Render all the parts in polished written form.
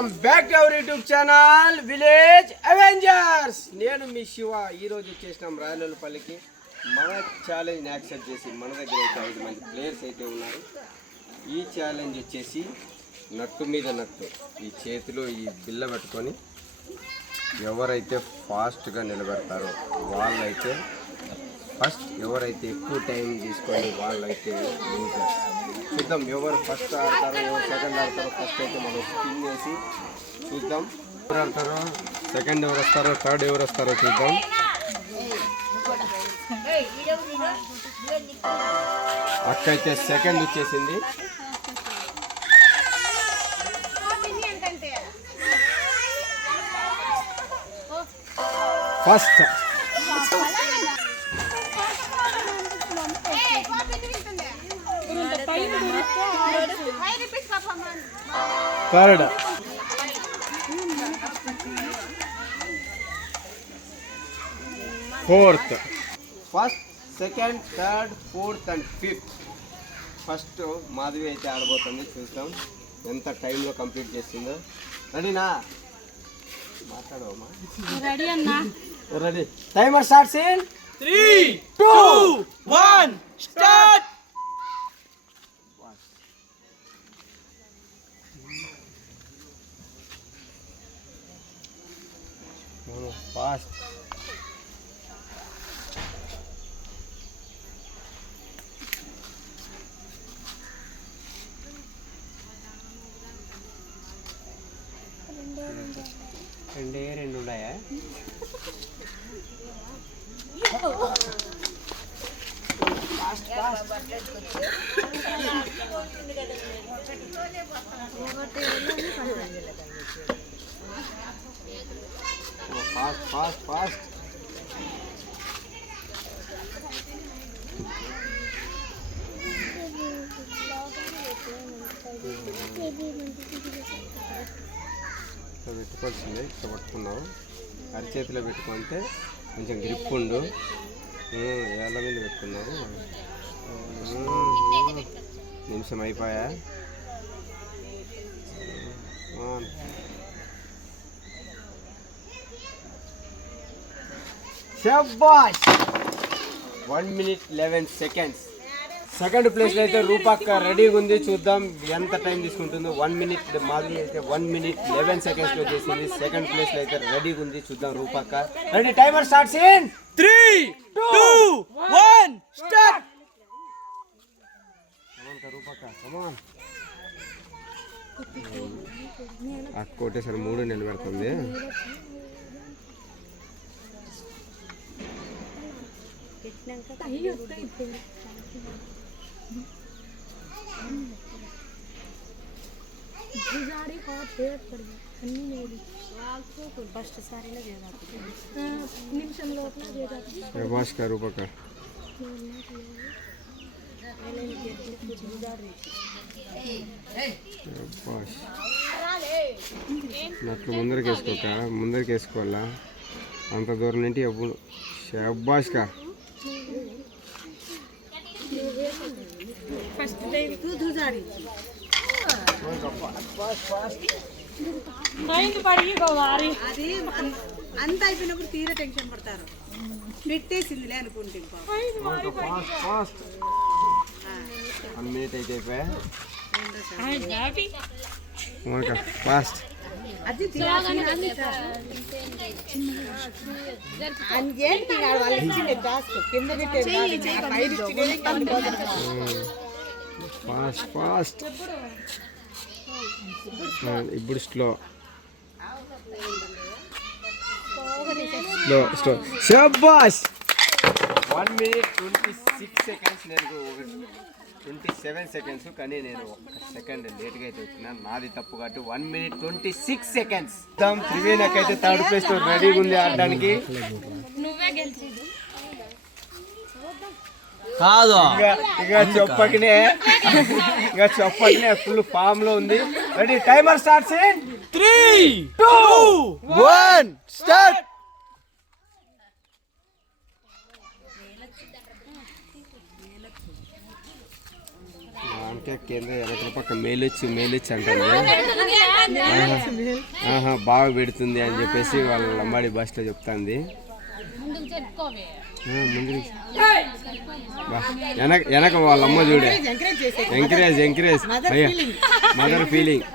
Welcome back to our YouTube channel village Avengers. నేను మీ శివ. ఈరోజు వచ్చేసినాం రాయలపల్లికి. మన ఛాలెంజ్ని యాక్సెప్ట్ చేసి మన దగ్గర అయితే 5 మంది ప్లేయర్స్ అయితే ఉన్నారు. ఈ ఛాలెంజ్ వచ్చేసి నట్టు మీద నట్టు, ఈ చేతిలో ఈ బిల్ల పెట్టుకొని ఎవరైతే ఫాస్ట్గా నిలబెడతారో వాళ్ళైతే ఫస్ట్, ఎవరైతే ఎక్కువ టైం తీసుకొని వాళ్ళైతే లూజర్. చూద్దాం ఎవరు ఫస్ట్ ఆడతారో, ఎవరు సెకండ్ ఆడతారో. ఫస్ట్ అయితే మనం స్పిన్ చేసి చూద్దాం ఎవరు ఆడతారో, సెకండ్ ఎవరు వస్తారో, థర్డ్ ఎవరు వస్తారో చూద్దాం. అక్క అయితే సెకండ్ వచ్చేసింది. First third, fourth. First, second, third, fourth and fifth. First Madhavi అయితే ఆడబోతుంది. చూద్దాం ఎంత టైంలో కంప్లీట్ చేస్తుందో. రెడీనా? మాట్లాడవమ్మా. రెడీ అన్నా. Ready. Timer starts in 3, 2, 1 start. Fast. రెండు ఉన్నాయా? Fast fast fast. పెట్టుకోవాల్సిందే. ఇట్లా పట్టుకున్నావు, అరిచేతిలో పెట్టుకుంటే కొంచెం గ్రిప్ ఉండు. ఏళ్ళ మీద పెట్టుకున్నావు. నిమిషం అయిపోయా. శభాష్. 1 minute 11 seconds. సెకండ్ ప్లేస్లో అయితే రూపక్క రెడీగా ఉంది. చూద్దాం ఎంత టైం తీసుకుంటుందో. 1 minute మాధవి అయితే 1 minute 11 secondsలో చేసింది. సెకండ్ ప్లేస్లో అయితే రెడీగా ఉంది. చూద్దాం రూపక్క. Ready. Timer starts in 3, 2, 1 start. రూపక్క కమాన్. అక్క ఒకటేసారి 3 నిలబెడుతుంది. శభాష్ రూపక్క. నట్లు ముందరికి వేసుకోక, ముందరికి వేసుకోవాలా. అంత దూరం నుండి ఎప్పుడు. శభాష్ కా. అది అంత అయిపోయినప్పుడు తీరే టెన్షన్ పడతారు. పెట్టేసిందిలే అనుకుంటే. 1 minute అయితే అయిపోయా. ఫాస్ట్. Fast fast. ఇప్పుడు స్లో స్లో స్లో. శభాష్. 1 minute 26 seconds. నేను 27 seconds, కానీ నేను 1 second లేట్గా అయితే వచ్చినా. నాది తప్పు కాబట్టి 1 minute 26 seconds. త్రివేణకి అయితే థర్డ్ ప్లేస్లో రెడీగా ఉంది ఆడడానికి. కాదు ఇక చెప్పకనే ఫుల్ ఫామ్ లో ఉంది. Ready. Timer starts in 3, 2, 1 start. అంటే కేంద్ర ఎనకల పక్క మేలొచ్చి అంటుంది. బాగా పెడుతుంది అని చెప్పేసి వాళ్ళ లంబాడి భాషలో చెప్తాంది. వెనక వాళ్ళ అమ్మ చూడే ఎంకరేజ్ మదర్ ఫీలింగ్.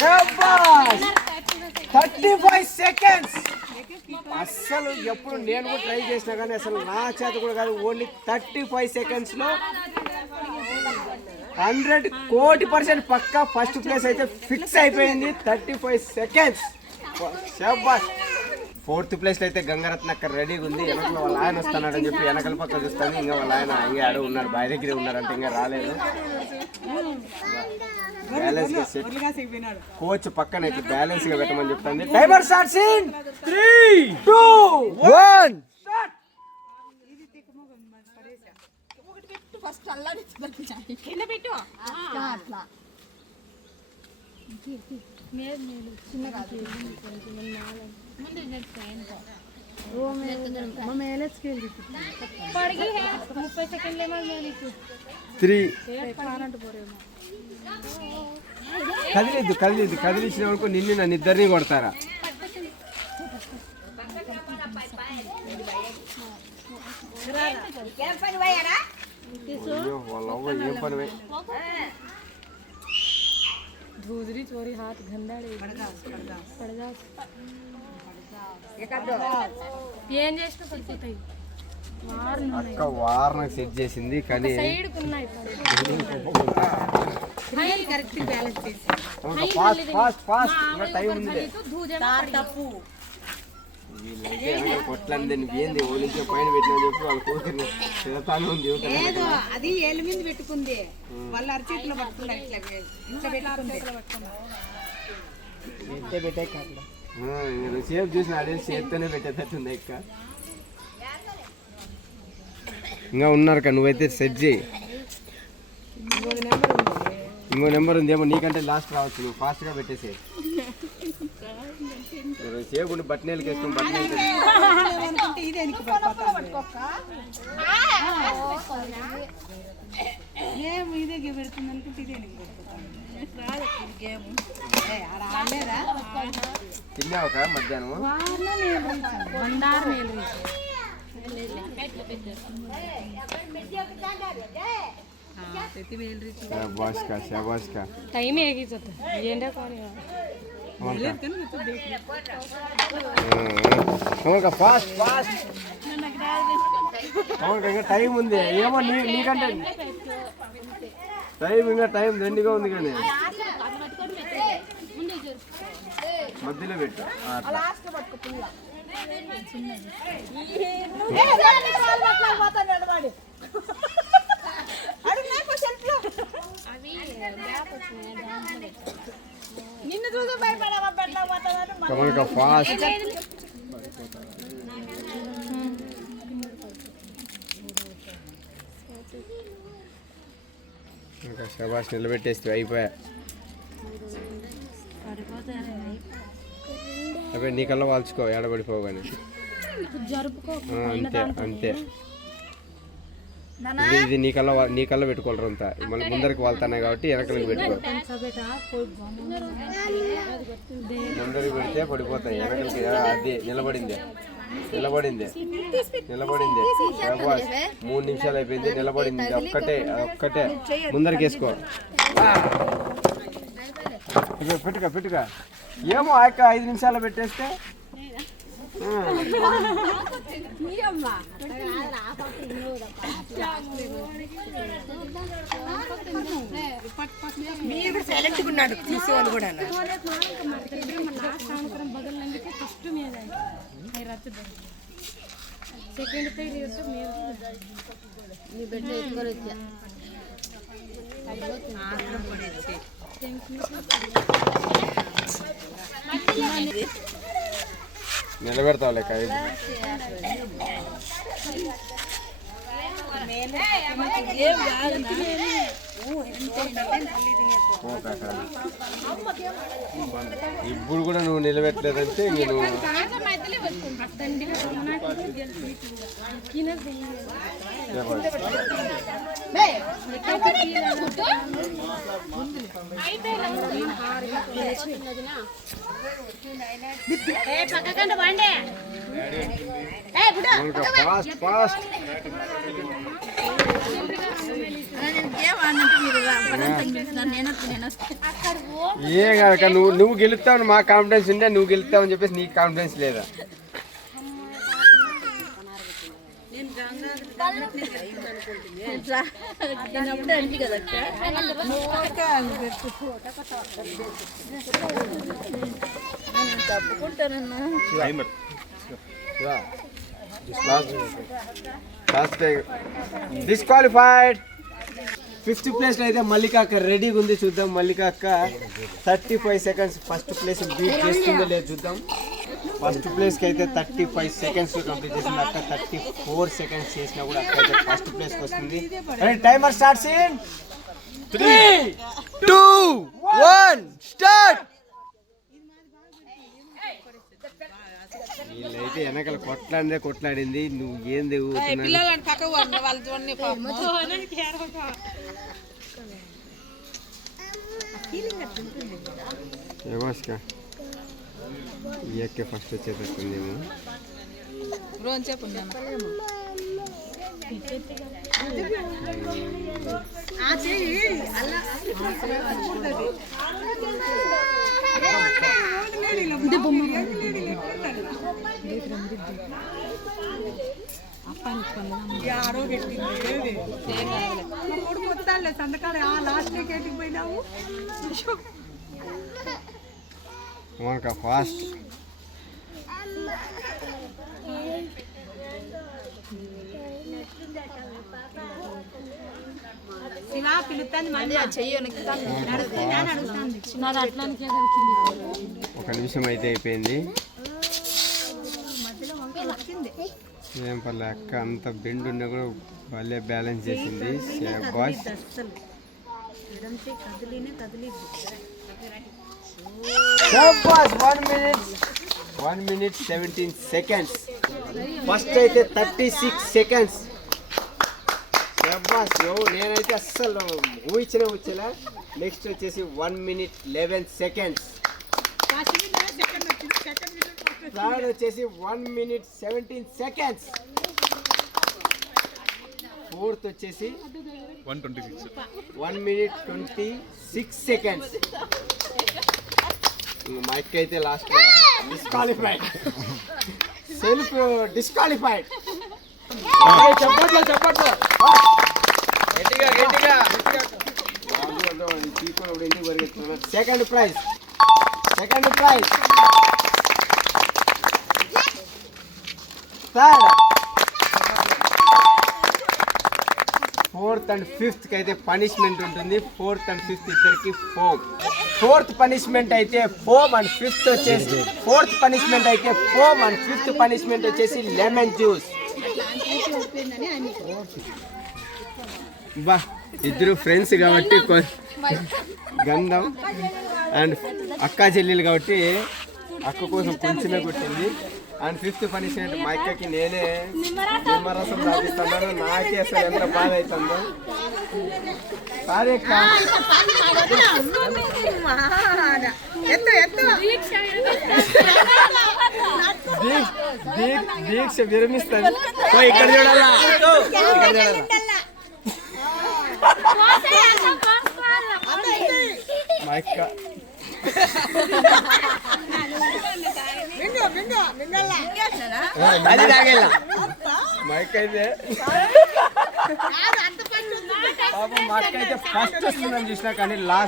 శభాష్ 35 seconds. అస్సలు ఎప్పుడు నేను కూడా ట్రై చేసినా కానీ అసలు నా చేత కూడా కాదు. ఓన్లీ 35 seconds లో 100% పక్కా ఫస్ట్ ప్లేస్ అయితే ఫిక్స్ అయిపోయింది. 35 seconds. శభాష్. 4th ప్లేస్లో అయితే గంగారత్న అక్క రెడీగా ఉంది. వెనకలో వాళ్ళ ఆయన వస్తున్నాడని చెప్పి వెనకల పక్క చూస్తాను. ఇంకా వాళ్ళ ఆయన ఇంకా ఆడ ఉన్నారు, బాయ్ దగ్గరే ఉన్నారంటే ఇంకా రాలేదు. బ్యాలెన్స్ గా సెట్ కోచ్ పక్కన అయితే బ్యాలెన్స్ గా పెట్టమని చెప్తాంది. Timer starts in 3 2 1 start. First అల్లాడి కింద పెట్టు అట్లా చిన్నగా ముందు మేలే స్కేల్ 30 సెకండ్లే మేలే 3 కదిలిచ్చిన వరకు నిన్ను నన్ను ఇద్దరిని కొడతారా? ఏం పని दूसरी चोरी हाथ गंदा ఏం చేసినా పడిపోతాయి. అక్క వార్ నాకు సెట్ చేసింది కానీ టైం ఉంది. కొట్లంది ఏంది ఓలించే పైన పెట్టినా చెప్పి వాళ్ళ కూతుర్ని తిడతాను ఉంది. అది ఏళ్ళ మీద పెట్టుకుంది, వాళ్ళ అరచేతిలో పట్టుకున్నారు. సేఫ్ చూసిన అదే చేత్తోనే పెట్టేటట్టుంది ఎక్క. ఇంకా ఉన్నారు కదా, నువ్వైతే సెట్ చేయి. ఇంకో నెంబర్ ఉందేమో నీకంటే లాస్ట్ రావచ్చు. నువ్వు ఫాస్ట్గా పెట్టేసే. సేపు ఉండి బట్టనేళ్ళకి వేసుకుని బట్టనేళ్ళకి ఇదే పెడుతుంది అనుకుంటే ఇదే తిన్నావుక మధ్యాహ్నం ಟೈಮ್ ಹೇಗಿತ್ತು ಏನ್ರ ఫాస్ట్ ఫాస్ట్ ఇంకా టైం ఉంది ఏమో నీకంటే టైం ఇంకా టైం దండిగా ఉంది కానీ మధ్యలో పెట్టు. నిన్ను చూసి భయపడవా ఫాస్ట్ ఇంకా శబాష్ నిలబెట్టేస్తే అయిపోయా. అప్పుడు నీకల్లా వాల్చుకో ఏడబడిపోగానే. అంతే అంతే. ఇది నీకల్లా పెట్టుకోవాలి అంతా. మళ్ళీ ముందరికి వాళ్తున్నాయి కాబట్టి వెనకలకి పెట్టుకో. ముందరికి పెడితే పడిపోతాయి వెనకలకి. అది నిలబడింది 3 నిమిషాలు అయిపోయింది. నిలబడింది ఒక్కటే ముందరికి వేసుకో. పెట్టుగా ఏమో ఆయక్క 5 నిమిషాలు పెట్టేస్తే మీరు సైలెంట్గా ఉన్నాడు తీసేవాళ్ళు కూడా. సెకండ్ ప్రైజ్ మీ బిడ్డ ఎత్తుకోవచ్చు. నిలబెడతావు లెక్క. ఇప్పుడు కూడా నువ్వు నిలబెట్టలేదంటే ఇంక నువ్వు ఫాస్ట్ ఫాస్ట్ ఏ కాక నువ్వు గెలుస్తావు మా కాన్ఫిడెన్స్ ఉండే నువ్వు గెలుస్తావు అని చెప్పేసి నీకు కాన్ఫిడెన్స్ లేదా డిస్క్వాలిఫైడ్. 5th ప్లేస్ లో అయితే మల్లిక అక్క రెడీగా ఉంది. చూద్దాం మల్లిక అక్క 35 సెకండ్స్ ఫస్ట్ ప్లేస్ బీట్ చేస్తుందో లేదు చూద్దాం. ఫస్ట్ ప్లేస్ కి అయితే 35 సెకండ్స్ కంప్లీట్ చేసింది అక్క. 34 సెకండ్స్ చేసినా కూడా అక్క అయితే ఫస్ట్ ప్లేస్ కి వస్తుంది. Timer starts in 3, 2, 1, start. వీళ్ళైతే వెనకాల కొట్లాడింది. నువ్వు ఏంది ఎక్కే ఫస్ట్ వచ్చేటట్టుందేమో. ఫాస్ట్ ఒక నిమిషం అయితే అయిపోయింది. ఏం పర్లే అక్క అంత బెండ్ ఉన్నా కూడా వాళ్ళే బ్యాలెన్స్ చేసింది. Boys 1 minute 17 seconds. ఫస్ట్ అయితే 36 సెకండ్స్. నేనైతే అస్సలు ఊహించలే. నెక్స్ట్ వచ్చేసి 1 minute 11 seconds. థర్డ్ వచ్చేసి 1 minute 17 seconds. ఫోర్త్ వచ్చేసి 1 minute 26 seconds. మైక్ అయితే లాస్ట్ డిస్క్వాలిఫైడ్. Self disqualified. చెప్పట్లేదు second prize. Third, 4th and 5th కి అయితే పనిష్మెంట్ ఉంటుంది. 4th and 5th ఇద్దరికి ఫోమ్. 4th పనిష్మెంట్ అయితే ఫోమ్ అండ్ 5th వచ్చేసి 4th పనిష్మెంట్ అయితే ఫోమ్ అండ్ 5th పనిష్మెంట్ వచ్చేసి లెమన్ జ్యూస్. బా ఇద్దరు ఫ్రెండ్స్ కాబట్టి గంధం అండ్ అక్కా చెల్లెలు కాబట్టి అక్క కోసం కొంచెమే కొట్టింది. అండ్ 5th పనిష్మెంట్ మా అక్కకి నేనే నిమ్మరసం తాగిస్తున్నాను. నాకే అసలు ఎంత బాధ అవుతుందో. సారీ అక్క. దీక్ష విరమిస్తాను. ఇక్కడ చూడాలా మా అక్క అది తాగేలా మైక్ అయితే పాపం మా అక్క అయితే ఫస్ట్ వస్తుందని చూసినా కానీ లాస్ట్